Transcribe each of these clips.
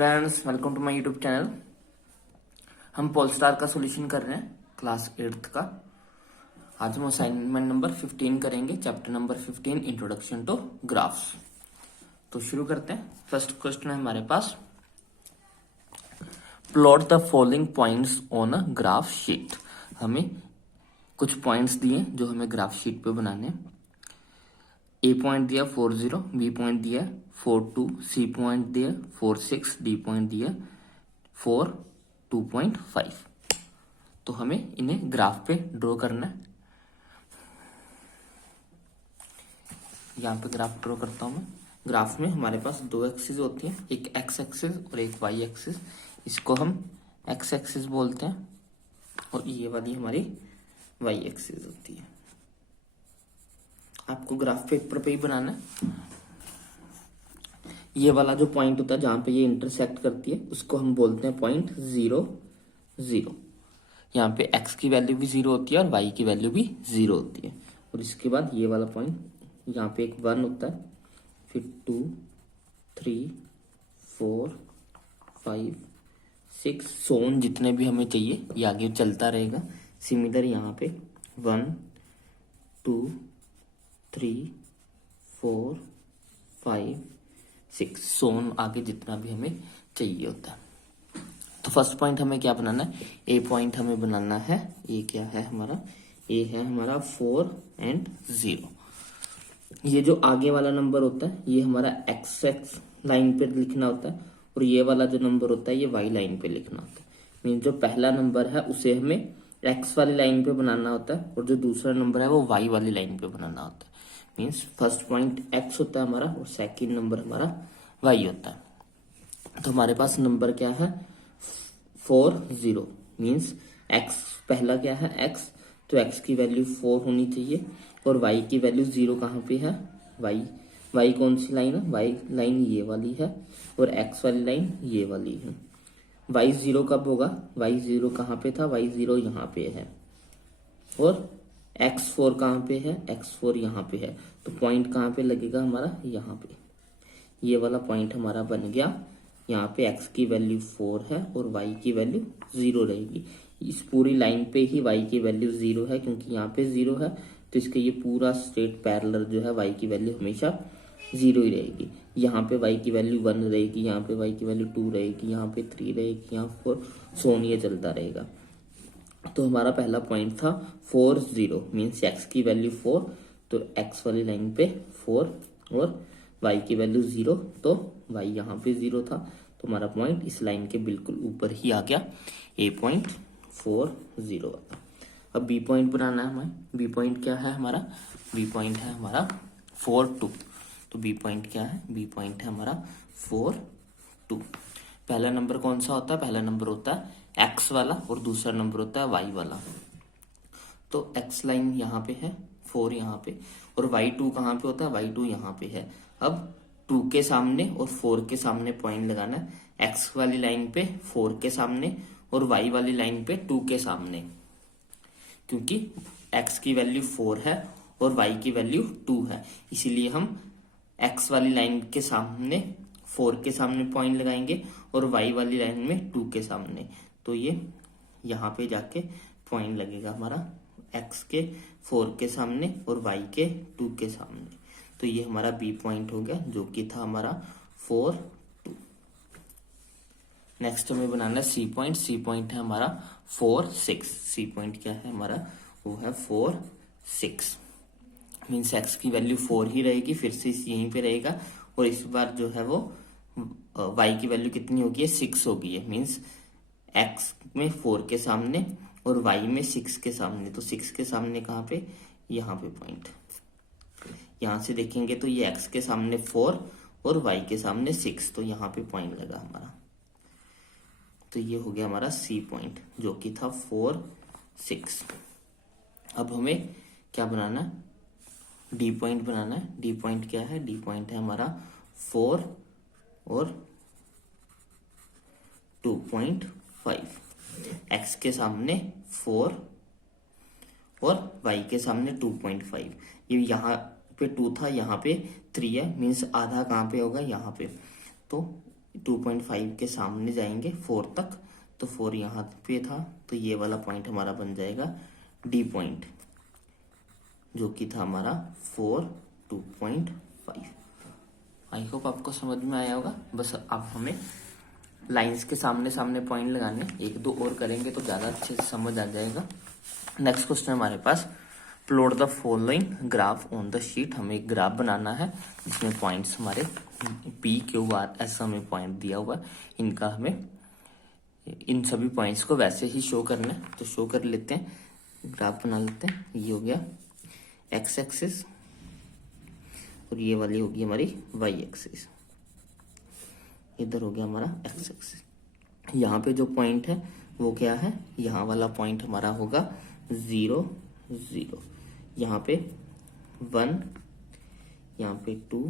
Students, welcome to my YouTube channel. हम Polestar का solution कर रहे हैं क्लास 8th का। आज हम असाइनमेंट नंबर 15 करेंगे, chapter number 15 introduction to graphs. तो शुरू करते हैं। फर्स्ट क्वेश्चन है हमारे पास, plot the following points on a graph sheet. हमें कुछ पॉइंट्स दिए जो हमें ग्राफ शीट पे बनाने हैं। ए पॉइंट दिया 40, बी पॉइंट दिया 42, सी पॉइंट दिया 46, डी पॉइंट दिया 4, 2.5। तो हमें इन्हें ग्राफ पे ड्रॉ करना है। यहाँ पे ग्राफ ड्रॉ करता हूं मैं। ग्राफ में हमारे पास दो एक्सिस होती हैं, एक एक्स एक्सिस और एक वाई एक्सिस। इसको हम एक्स एक्सिस बोलते हैं और ये वाली हमारी वाई एक्सिस होती है। आपको ग्राफ पेपर पे ही बनाना है। ये वाला जो पॉइंट होता है जहां पे ये इंटरसेक्ट करती है उसको हम बोलते हैं पॉइंट 0, 0। यहाँ पे x की वैल्यू भी 0 होती है और y की वैल्यू भी 0 होती है। और इसके बाद ये वाला पॉइंट यहाँ पे एक 1 होता है, फिर 2, 3, 4, 5, 6 सोन जितने भी हमें चाहिए ये आगे चलता रहेगा। सिमिलर यहाँ पे 1, 2, 3, 4, 5, 6 सोन आगे जितना भी हमें चाहिए होता है। तो फर्स्ट पॉइंट हमें क्या बनाना है, ए पॉइंट हमें बनाना है। ये क्या है हमारा, ए है हमारा 4 और 0। ये जो आगे वाला नंबर होता है ये हमारा एक्स एक्स लाइन पे लिखना होता है और ये वाला जो नंबर होता है ये वाई लाइन पे लिखना होता है। मीन जो पहला नंबर है उसे हमें एक्स वाली लाइन पे बनाना होता है और जो दूसरा नंबर है वो वाई वाली लाइन पे बनाना होता है। मीन्स फर्स्ट पॉइंट एक्स होता है हमारा और सेकंड नंबर हमारा वाई होता है। तो हमारे पास नंबर क्या है 4, 0। मीन्स एक्स पहला क्या है एक्स, तो एक्स की वैल्यू 4 होनी चाहिए और वाई की वैल्यू 0 कहाँ पे है, वाई कौन सी लाइन है, वाई लाइन ये वाली है और एक्स वाली लाइन ये वाली है। वाई 0 कब होगा, वाई 0 कहाँ पे था, वाई 0 यहाँ पे है और x4 कहाँ पे है, x4 यहाँ पे है। तो पॉइंट कहाँ पे लगेगा हमारा, यहाँ पे। ये वाला पॉइंट हमारा बन गया। यहाँ पे x की वैल्यू 4 है और y की वैल्यू 0 रहेगी। इस पूरी लाइन पे ही y की वैल्यू 0 है क्योंकि यहाँ पे 0 है, तो इसके ये पूरा स्ट्रेट पैरेलल जो है y की वैल्यू हमेशा 0 ही रहेगी। यहाँ पे y की वैल्यू 1 रहेगी, यहाँ पे y की वैल्यू 2 रहेगी, यहाँ पे 3 रहेगी, यहाँ 4, सोन ये चलता रहेगा। तो हमारा पहला पॉइंट था 4, 0। मीन्स x की वैल्यू 4 तो x वाली लाइन पे 4 और y की वैल्यू 0 तो y यहाँ पे 0 था। तो हमारा पॉइंट इस लाइन के बिल्कुल ऊपर ही आ गया, a पॉइंट 4, 0। अब b पॉइंट बनाना है हमें। b पॉइंट क्या है हमारा, b पॉइंट है हमारा 4, 2। तो b पॉइंट क्या है, b पॉइंट है हमारा 4, 2। पहला नंबर कौन सा होता है, पहला नंबर होता है x वाला और दूसरा नंबर होता है y वाला। तो x लाइन यहाँ पे है, 4 यहाँ पे, और y2 कहाँ पे होता है, y2 यहाँ पे है। अब 2 के सामने और 4 के सामने पॉइंट लगाना है, x वाली लाइन पे 4 के सामने और y वाली लाइन पे 2 के सामने, क्योंकि x की वैल्यू 4 है और y की वैल्यू 2 है, इसीलिए हम x वाली लाइन के सामने 4 के सामने पॉइंट लगाएंगे और y वाली लाइन में 2 के सामने। तो ये यहाँ पे जाके पॉइंट लगेगा हमारा x के 4 के सामने और y के 2 के सामने। तो ये हमारा b पॉइंट हो गया जो कि था हमारा 4, 2। नेक्स्ट हमें बनाना है c पॉइंट। c पॉइंट है हमारा 4, 6। c पॉइंट क्या है हमारा, वो है 4, 6। मीन्स x की वैल्यू 4 ही रहेगी, फिर से यहीं पे रहेगा और इस बार जो है वो y की वैल्यू कितनी होगी, 6 होगी है। मीन्स x में 4 के सामने और y में 6 के सामने। तो 6 के सामने कहाँ पे, यहाँ पे पॉइंट। यहाँ से देखेंगे तो ये x के सामने 4 और y के सामने 6, तो यहाँ पे पॉइंट लगा हमारा। तो ये हो गया हमारा c पॉइंट जो कि था 4, 6। अब हमें क्या बनाना है, d पॉइंट बनाना है। d पॉइंट क्या है, d पॉइंट है हमारा 4 और 2.5। x के सामने 4 और y के सामने 2.5। ये यहाँ पे 2 था, यहाँ पे 3 है, मीन्स आधा कहाँ पे होगा, यहाँ पे। तो 2.5 के सामने जाएंगे 4 तक, तो 4 यहाँ पे था, तो ये वाला पॉइंट हमारा बन जाएगा डी पॉइंट, जो कि था हमारा 4 2.5। आई होप आपको समझ में आया होगा। बस अब हमें लाइंस के सामने सामने पॉइंट लगाने, एक दो और करेंगे तो ज़्यादा अच्छे से समझ आ जाएगा। नेक्स्ट क्वेश्चन हमारे पास, plot the following graph on the sheet. हमें एक ग्राफ बनाना है जिसमें पॉइंट्स हमारे पी क्यू आर एस हमें पॉइंट दिया हुआ है, इनका हमें इन सभी पॉइंट्स को वैसे ही शो करना है। तो शो कर लेते हैं, ग्राफ बना लेते हैं। ये हो गया एक्स एक्सिस और ये वाली होगी हमारी वाई एक्सिस, इधर हो गया हमारा एक्स एक्सिस। यहाँ पे जो पॉइंट है वो क्या है, यहाँ वाला पॉइंट हमारा होगा 0 0, यहाँ पे 1, यहाँ पे 2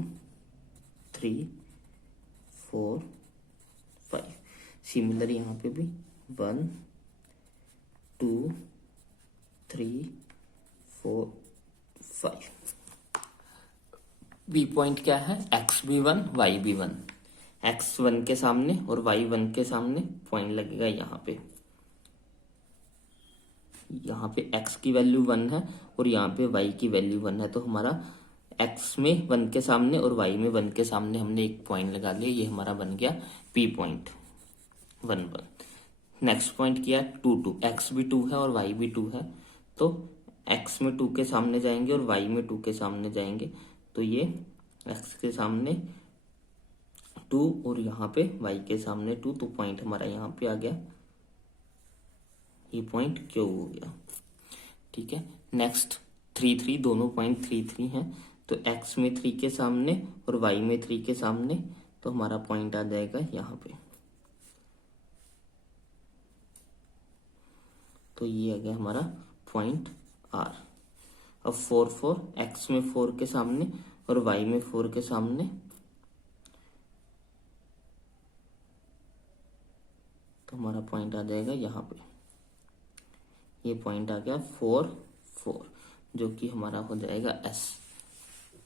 3 4 5, सिमिलर यहाँ पे भी 1 2 3 4 5। बी पॉइंट क्या है, एक्स भी 1 वाई भी 1, एक्स 1 के सामने और वाई 1 के सामने पॉइंट लगेगा यहाँ पे। यहाँ पे x की वैल्यू 1 है और यहाँ पे y की वैल्यू 1 है, तो हमारा x में 1 के सामने और y में 1 के सामने हमने एक पॉइंट लगा लिया, ये हमारा बन गया P पॉइंट 1 1। नेक्स्ट पॉइंट किया 2 2, x भी 2 है और y भी 2 है, तो x में 2 के सामने जाएंगे और y में 2 के सामने जाएंगे, तो ये x के सामने 2 और यहाँ पे y के सामने 2, तो पॉइंट हमारा यहाँ पे आ गया, ये पॉइंट क्यू हो गया। ठीक है, नेक्स्ट 3 3, दोनों पॉइंट 3 3 हैं, तो x में 3 के सामने और y में 3 के सामने, तो हमारा पॉइंट आ जाएगा यहाँ पे। तो ये आ गया हमारा पॉइंट R। अब 4 4, x में 4 के सामने और y में 4 के सामने, तो हमारा पॉइंट आ जाएगा यहाँ पे। ये पॉइंट आ गया 4 4, जो कि हमारा हो जाएगा S।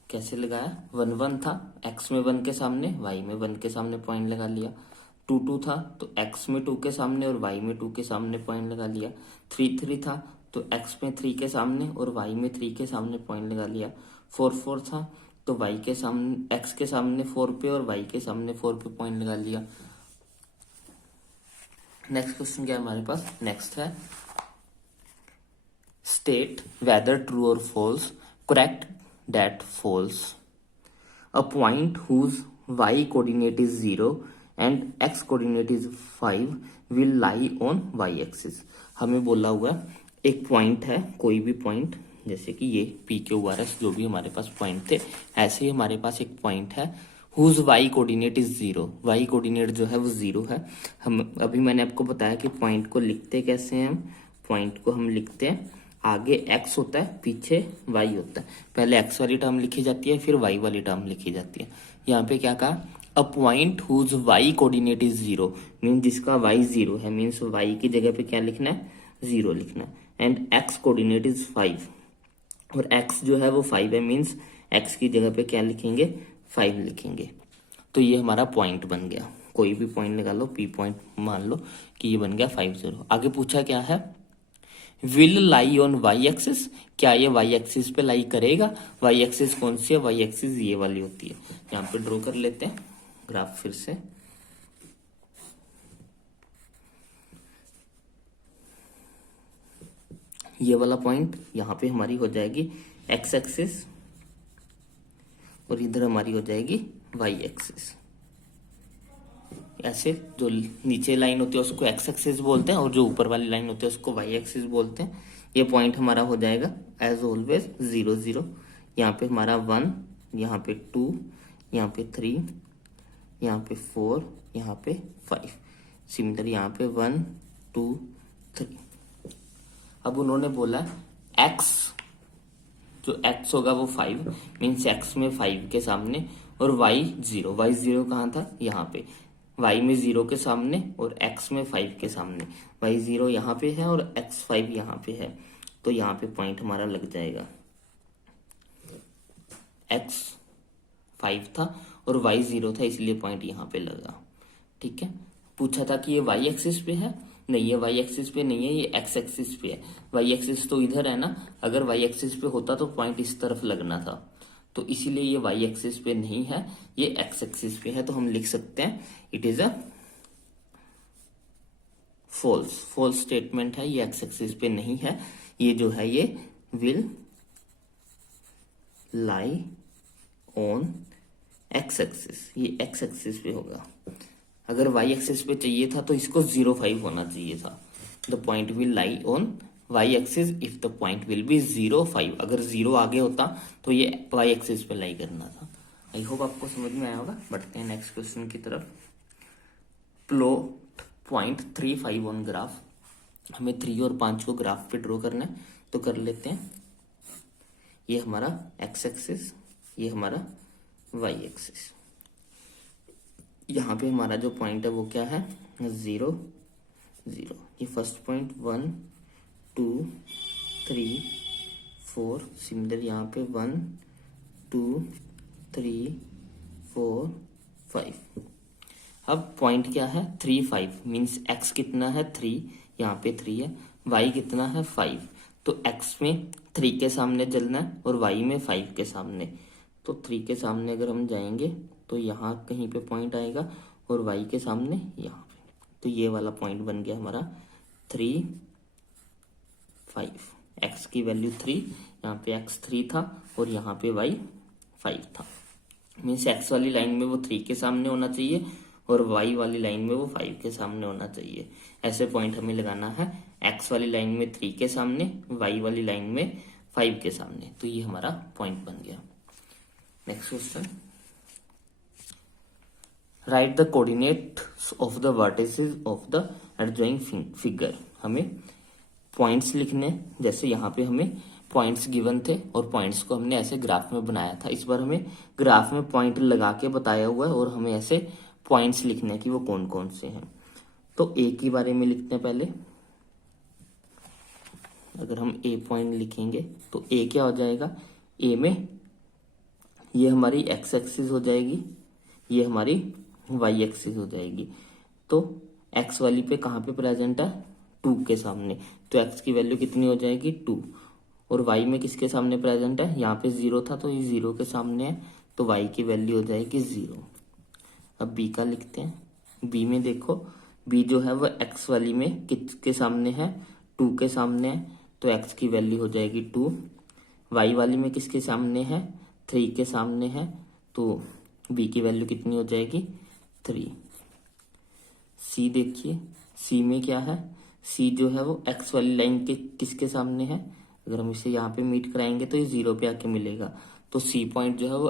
कैसे लगाया, 1 1 था, x में 1 के सामने y में 1 के सामने पॉइंट लगा लिया। 2 2 था तो x में 2 के सामने और y में 2 के सामने पॉइंट लगा लिया। 3 3 था तो x में 3 के सामने और y में 3 के सामने पॉइंट लगा लिया। 4 4 था तो y के सामने, x के सामने 4 पे और y के सामने 4 पे पॉइंट लगा लिया। नेक्स्ट क्वेश्चन क्या है हमारे पास, नेक्स्ट है state whether true or false, correct that false. A point whose y coordinate is 0 and x coordinate is 5 will lie on y axis. हमें बोला हुआ है एक पॉइंट है, कोई भी पॉइंट, जैसे कि ये पी क्यू आर एस जो भी हमारे पास पॉइंट थे, ऐसे ही हमारे पास एक पॉइंट है whose y coordinate is 0, y coordinate जो है वो 0 है। हम अभी मैंने आपको बताया कि पॉइंट को लिखते कैसे हैं, हम पॉइंट को हम लिखते हैं, आगे x होता है पीछे y होता है, पहले x वाली टर्म लिखी जाती है फिर y वाली टर्म लिखी जाती है। यहाँ पे क्या कहा, a point whose y coordinate is 0, mean जिसका y 0 है, मीन्स y की जगह पे क्या लिखना है, 0 लिखना है, एंड x कोऑर्डिनेट इज 5, और x जो है वो 5 है, मीन्स x की जगह पे क्या लिखेंगे, 5 लिखेंगे। तो ये हमारा पॉइंट बन गया, कोई भी पॉइंट लगा लो, p पॉइंट मान लो कि ये बन गया 5 0। आगे पूछा क्या है, will lie on Y axis, क्या ये वाई एक्सिस पे लाई करेगा। वाई एक्सिस कौन सी है, वाई एक्सिस ये वाली होती है। यहाँ पे ड्रॉ कर लेते हैं ग्राफ फिर से। ये वाला पॉइंट यहाँ पे हमारी हो जाएगी एक्स एक्सिस और इधर हमारी हो जाएगी वाई एक्सिस। ऐसे जो नीचे लाइन होती है उसको एक्स एक्सिस बोलते हैं और जो ऊपर वाली लाइन होती है उसको वाई एक्सिस बोलते हैं। ये पॉइंट हमारा हो जाएगा एज ऑलवेज 0 0। यहाँ पे हमारा 1, यहाँ पे 2, यहाँ पे 3, यहाँ पे 4, यहाँ पे 5, सिमिलर यहाँ पे 1 2 3। अब उन्होंने बोला x, जो x होगा वो 5, मीन्स x में 5 के सामने, और y 0, y 0 कहाँ था, यहाँ पे, y में 0 के सामने और x में 5 के सामने। y 0 यहाँ पे है और x 5 यहाँ पे है, तो यहाँ पे पॉइंट हमारा लग जाएगा। x 5 था और y 0 था, इसलिए पॉइंट यहाँ पे लगा। ठीक है। पूछा था कि ये वाई एक्सिस पे है, नहीं ये वाई एक्सिस पे नहीं है, ये एक्स एक्सिस पे है। वाई एक्सिस तो इधर है ना, अगर वाई एक्सिस पे होता तो पॉइंट इस तरफ लगना था, तो इसीलिए ये वाई एक्सिस पे नहीं है, ये एक्स एक्सिस पे है। तो हम लिख सकते हैं it is a false. False statement है, ये एक्स एक्सिस पे नहीं है। ये जो है ये will lie on x axis, ये एक्स एक्सिस पे होगा। अगर वाई एक्सिस पे चाहिए था तो इसको 0,5 होना चाहिए था। The point will lie on Y axis if the point will be 0,5। अगर 0 आगे होता तो ये वाई एक्सिस पे लाई करना था। आई होप आपको समझ में आया होगा। बढ़ते हैं नेक्स्ट क्वेश्चन की तरफ। Plot point 3, 5 on graph. हमें 3 और 5 को ग्राफ पे ड्रॉ करना है, तो कर लेते हैं। ये हमारा एक्स एक्सिस, ये हमारा वाई एक्सिस। यहाँ पे हमारा जो पॉइंट है वो क्या है, 0, 0। ये फर्स्ट पॉइंट 1, 2, 3, 4। सिमिलर यहाँ पे 1, 2, 3, 4, 5। अब पॉइंट क्या है 3, 5 मीन्स एक्स कितना है 3, यहाँ पे 3 है, वाई कितना है 5। तो एक्स में 3 के सामने चलना है और वाई में 5 के सामने। तो 3 के सामने अगर हम जाएंगे तो यहाँ कहीं पे पॉइंट आएगा और वाई के सामने यहाँ पे। तो ये वाला पॉइंट बन गया हमारा 3, 5। एक्स की वैल्यू 3, यहाँ पे एक्स 3 था और यहाँ पे वाई 5 था। मीन्स एक्स वाली लाइन में वो 3 के सामने होना चाहिए और वाई वाली लाइन में वो 5 के सामने होना चाहिए। ऐसे पॉइंट हमें लगाना है, एक्स वाली लाइन में 3 के सामने, वाई वाली लाइन में 5 के सामने। तो ये हमारा पॉइंट बन गया। Next question, write the coordinates of the vertices of the adjoining figure. हमें पॉइंट्स लिखने, जैसे यहाँ पे हमें पॉइंट्स गिवन थे और पॉइंट्स को हमने ऐसे ग्राफ में बनाया था। इस बार हमें ग्राफ में पॉइंट लगा के बताया हुआ है और हमें ऐसे पॉइंट्स लिखने हैं कि वो कौन कौन से हैं। तो ए के बारे में लिखते हैं पहले। अगर हम ए पॉइंट लिखेंगे तो ए क्या हो जाएगा, ए में ये हमारी एक्स एक्सिस हो जाएगी, ये हमारी वाई एक्सिस हो जाएगी। तो एक्स वाली पे कहाँ पे प्रेजेंट है, 2 के सामने। तो एक्स की वैल्यू कितनी हो जाएगी 2। और वाई में किसके सामने प्रेजेंट है, यहाँ पे 0 था तो ये 0 के सामने है, तो वाई की वैल्यू हो जाएगी 0। अब बी का लिखते हैं। बी में देखो, बी जो है वो एक्स वाली में किसके सामने है, 2 के सामने है, तो एक्स की वैल्यू हो जाएगी 2। वाई वाली में किसके सामने है, 3 के सामने है, तो बी की वैल्यू कितनी हो जाएगी 3। सी देखिए, सी में क्या है, सी जो है वो एक्स वाली लाइन के किसके सामने है, अगर हम इसे यहाँ पे मीट कराएंगे तो ये 0 पे आके मिलेगा। तो सी पॉइंट जो है वो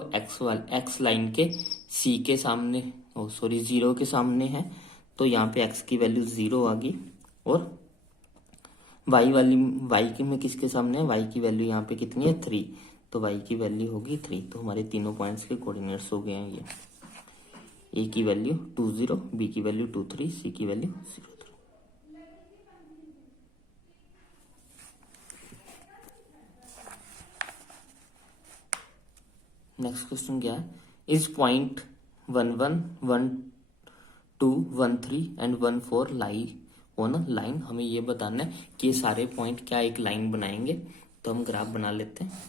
एक्स लाइन के सी के सामने, 0 के सामने है। तो यहाँ पे एक्स की वैल्यू 0 आ गई। और वाई के में किसके सामने है, वाई की वैल्यू यहाँ पे कितनी है 3, तो वाई की वैल्यू होगी 3। तो हमारे तीनों पॉइंट्स के कोऑर्डिनेट्स हो गए हैं ये। ए की वैल्यू 2, 0, बी की वैल्यू 2, 3, सी की वैल्यू 0, 3। नेक्स्ट क्वेश्चन क्या है, is point 1, 1, 1, 2, 1, 3 and 1, 4 lie on a line. हमें ये बताना है कि ये सारे पॉइंट क्या एक लाइन बनाएंगे। तो हम ग्राफ बना लेते हैं।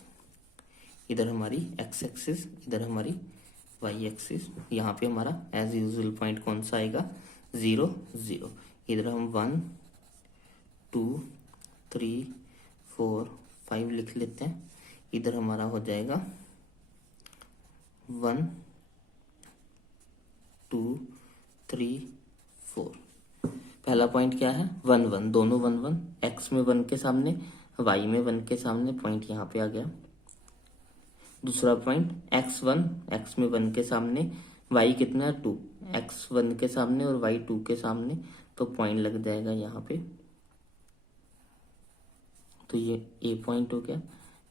इधर हमारी एक्स एक्सिस, इधर हमारी वाई एक्सिस। यहाँ पे हमारा एज यूजुअल पॉइंट कौन सा आएगा, 0, 0। इधर हम 1, 2, 3, 4, 5 लिख लेते हैं। इधर हमारा हो जाएगा 1, 2, 3, 4। पहला पॉइंट क्या है 1, 1, दोनों 1, 1, एक्स में 1 के सामने, वाई में 1 के सामने, पॉइंट यहाँ पे आ गया। दूसरा पॉइंट x1, x में 1 के सामने, y कितना है 2, x 1 के सामने और y 2 के सामने, तो पॉइंट लग जाएगा यहाँ पे। तो ये ए पॉइंट हो गया,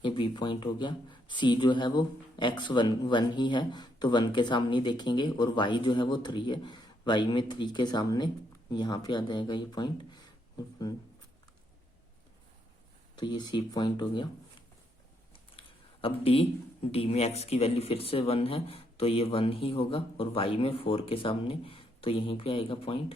ये बी पॉइंट हो गया। सी जो है वो x 1 ही है तो 1 के सामने ही देखेंगे, और y जो है वो 3 है, y में 3 के सामने यहाँ पे आ जाएगा ये पॉइंट। तो ये सी पॉइंट हो गया। अब डी में x की वैल्यू फिर से 1 है तो ये 1 ही होगा, और y में 4 के सामने तो यहीं पे आएगा पॉइंट,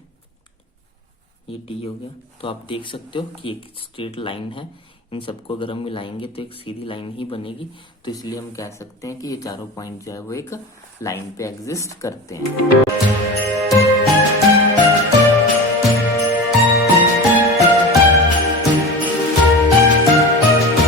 ये डी हो गया। तो आप देख सकते हो कि एक स्ट्रेट लाइन है, इन सबको अगर हम मिलाएंगे तो एक सीधी लाइन ही बनेगी। तो इसलिए हम कह सकते हैं कि ये चारों पॉइंट जो है वो एक लाइन पे एग्जिस्ट करते हैं।